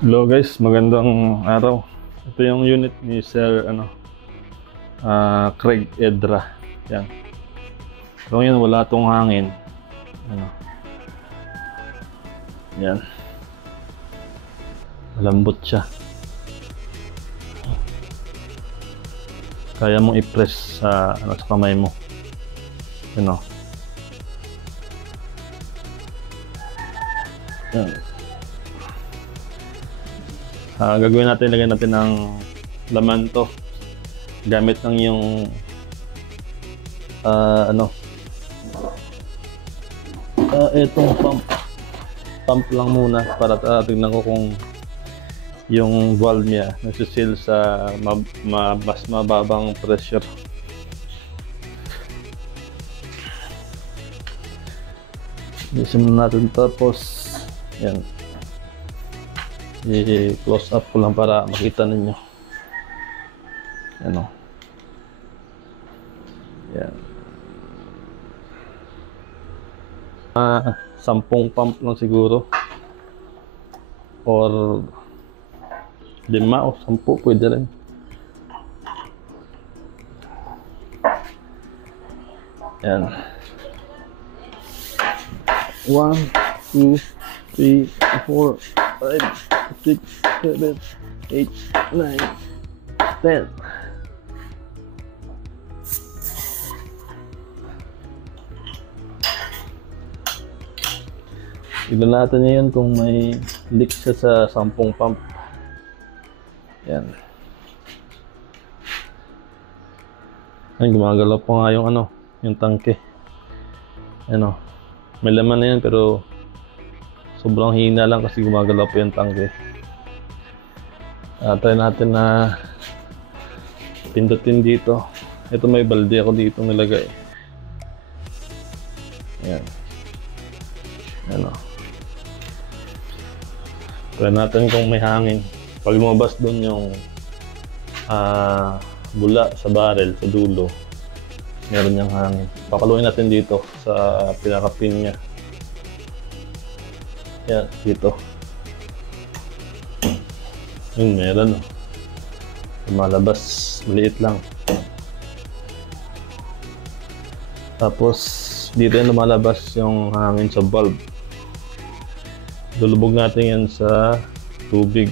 Hello guys, magandang araw. Ito yung unit ni Sir Craig Edra. Yan. So ngayon wala tong hangin. Ano. Yan. Malambot siya. Kaya mong i-press sa sa kamay mo. Yan. Yan. Gagawin natin, lagyan natin ng laman to gamit ng yung itong pump lang muna para tingnan ko kung yung valve niya nagsisil sa mas mababang pressure. Isin natin, tapos yan, i-close up ko lang para makita ninyo. Yan o. Yan. 10 pump lang siguro. Or 5 o 10 pwede rin. Yan. 1, 2, 3, 4, 5, 6, 7, 8, 9, 10. Tignan natin ngayon kung may leak siya sa 10 pump. Yan. Ay, gumagalaw pa nga yung yung tangke. May laman na yan pero sobrang hina lang kasi gumagalaw pa yung tangke. Try natin na pindutin dito. Ito, may balde ako dito nilagay. Yan. Try natin kung may hangin. Pag lumabas doon yung bula sa barrel, sa dulo, meron niyang hangin. Papaluin natin dito sa pinaka-pin niya. Yan, dito. Yun, meron. Lumalabas, maliit lang. Tapos, dito yung lumalabas yung hangin sa valve. Lulubog natin yan sa tubig.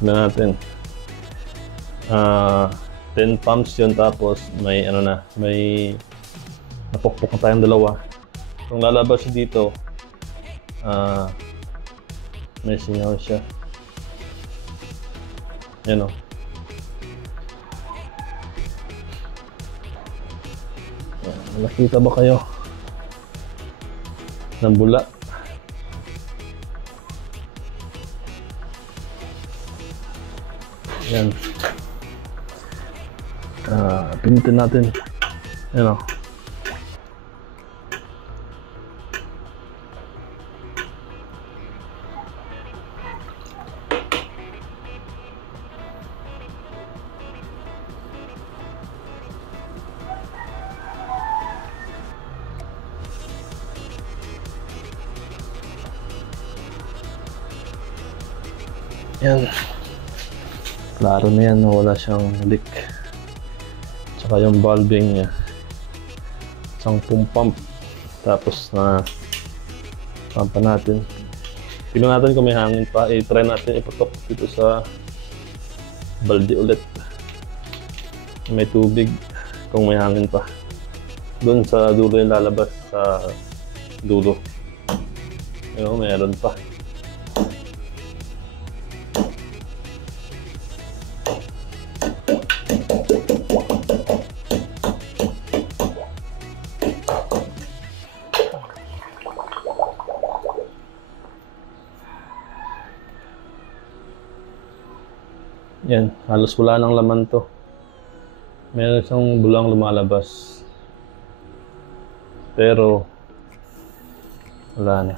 Tignan natin. 10 pumps yun, tapos may may napukpok na tayong dalawa. Kung lalabas dito, may sinyaw siya. Yan o. Nakita ba kayo ng bula? Yan. Pinitin natin. Yan o. Yan. Klaro na yan, wala siyang leak. Tsaka yung valving niya, 10 pump. Tapos na pumpa natin. Tignan natin kung may hangin pa. I-try natin ipatok dito sa balde ulit. May tubig kung may hangin pa. Doon sa dulo yung lalabas sa dulo. Ayun, meron pa. Yan, halos wala ng laman to. Meron siyang bulang lumalabas. Pero wala na.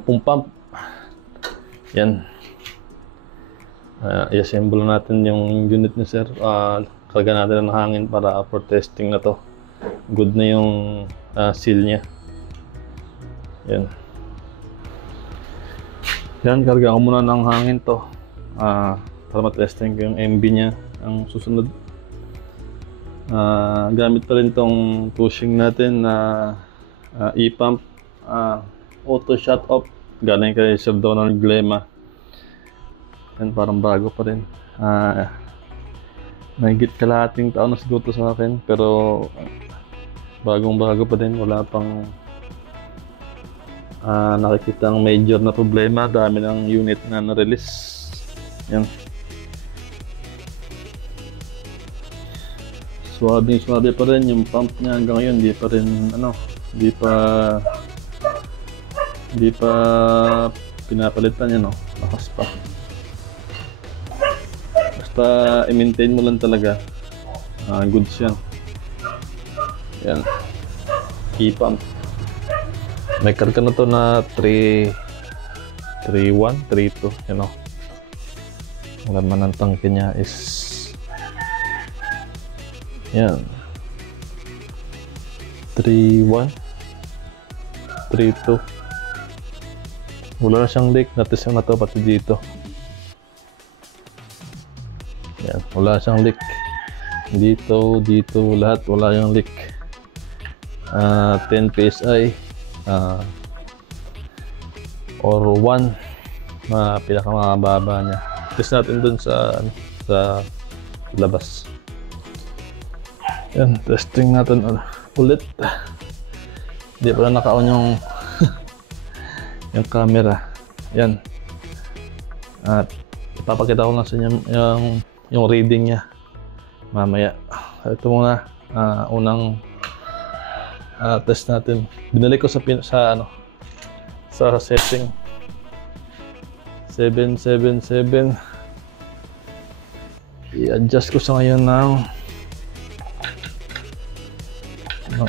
Pump. Yan. I-assemble natin yung unit ni Sir. Karga natin ng hangin para for testing na to. Good na yung seal niya. Yan. Yan, karga ko muna ng hangin to para matesting ko yung MB nya ang susunod. Gamit pa rin tong pushing natin na e-pump, auto shut off, galing kay Sir Donald Glema. Yan, parang bago pa rin. Mahigit kalahating taon na siguro sa akin, pero bagong bago pa din, wala pang nakikita ang major na problema. Dami ng unit na na-release. Yan, suwabe pa rin yung pump niya hanggang ngayon. Di pa pinapalitan yan, lakas pa. Basta i-maintain mo lang talaga, goods yan. Yan, e-pump. May karga na to na 3.1, 3.2, Ang laman ng tangke niya is yan, 3.1, 3.2. Wala na siyang leak. Natis na to pati dito. Yan, wala siyang leak. Dito, lahat wala yung leak. 10 PSI or 1 pinakamababa niya. Test natin dun sa labas. Yan, testing natin ulit. Hindi pala naka-on yung yung camera. Yan, at ipapakita ko lang sa inyo yung reading niya mamaya. Ito muna, unang test natin. Binalik ko sa setting 777. I-adjust ko sa ngayon ng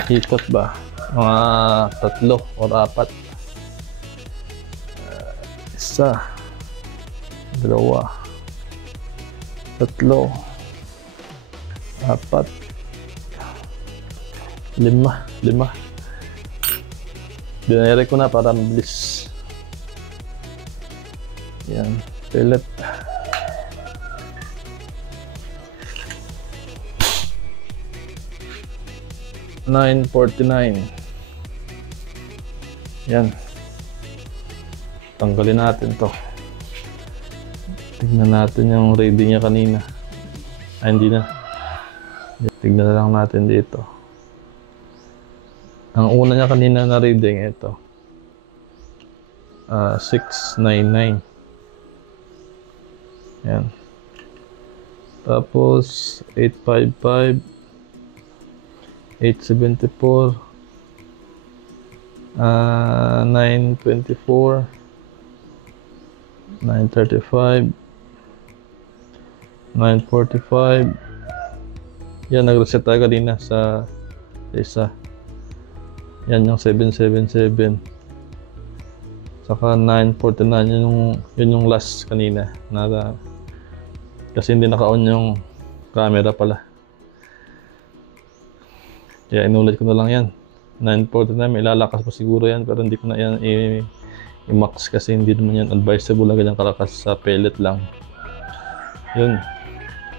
ikot ba, mga 3 or 4. 1, 2, 3, 4, 5. Binayari ko na para mabilis. Yan, pellet. $9.49. Yan, tanggalin natin to. Tignan natin yung reading niya kanina. Hindi na. Tignan na lang natin dito. Ang una niya kanina na reading, ito 699. Yan. Tapos 855, 874, 924, 935, 945. Yan, nag-reset tayo kanina sa isa. Yan yung 777. Saka 949, yun yung last kanina. Kasi hindi naka-on yung camera pala. Kaya inulit ko na lang yan. 949, may lalakas pa siguro yan, pero hindi ko na yan i-max kasi hindi naman yan advisable na ganyang kalakas sa pellet lang. Yun,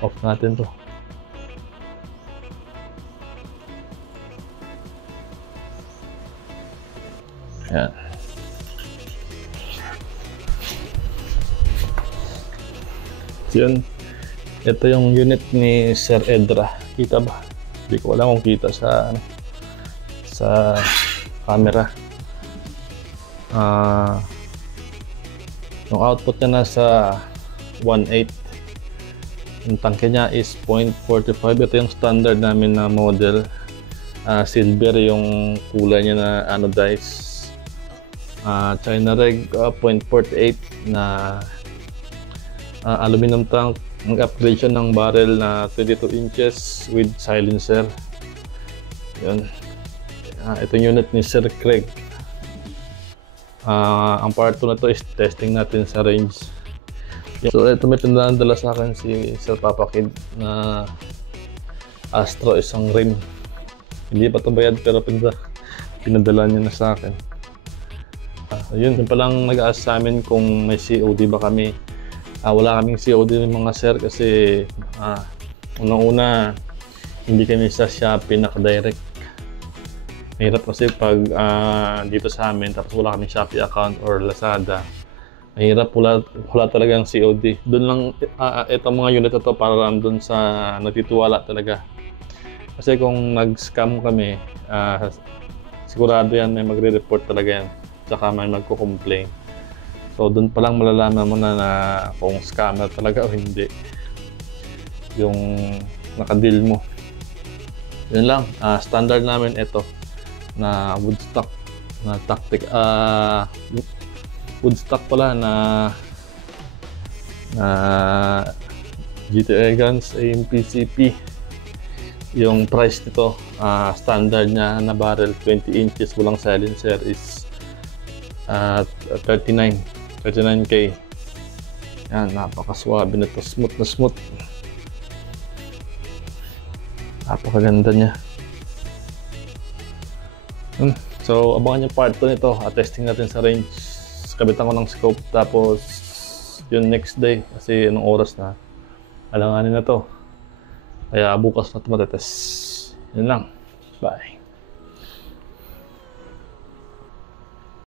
off natin to. Yan. Yun. Ito yung unit ni Sir Edra. Kita ba? Hindi ko alam kung kita sa camera. Yung output niya nasa 1.8. Yung tangke niya is 0.45. Ito yung standard namin na model. Silver yung kulay niya na anodized. China Reg 0.48 na aluminum tank. Mag-upgrade siya ng barrel na 22 inches with silencer. Yun. Itong unit ni Sir Craig. Ang part 2 na to is testing natin sa range. So ito, may pinadala sa akin si Sir Papa Kid na Astro, isang rim. Hindi pa ito bayad pero pinadala niya na sa akin. Ayun, yun palang nag-ask sa amin kung may COD ba kami. Wala kaming COD ng mga sir kasi unang-una hindi kami sa Shopee naka-direct. Mahirap kasi pag dito sa amin tapos wala kaming Shopee account or Lazada. Mahirap, wala talagang COD. Doon lang itong mga unit na to para lang doon sa nagtitiwala talaga. Kasi kung nag-scam kami, sigurado yan may magre-report talaga yan. Tsaka may magko-complain. So doon pa lang malalaman mo na kung scammer talaga o hindi yung nakadeal mo. Yun lang, standard namin ito na Woodstock na tactic, Woodstock pala na GTA guns, AMPCP. Yung price nito, standard niya na barrel 20 inches walang silencer is 39K. Yan, napakaswabe na to, smooth na smooth. Napakaganda niya. So abangan yung part 2 nito, testing natin sa range. Kabitan ko ng scope tapos yung next day kasi anong oras na, alanganin na to. Kaya bukas na ito matetest. Yun lang. Bye.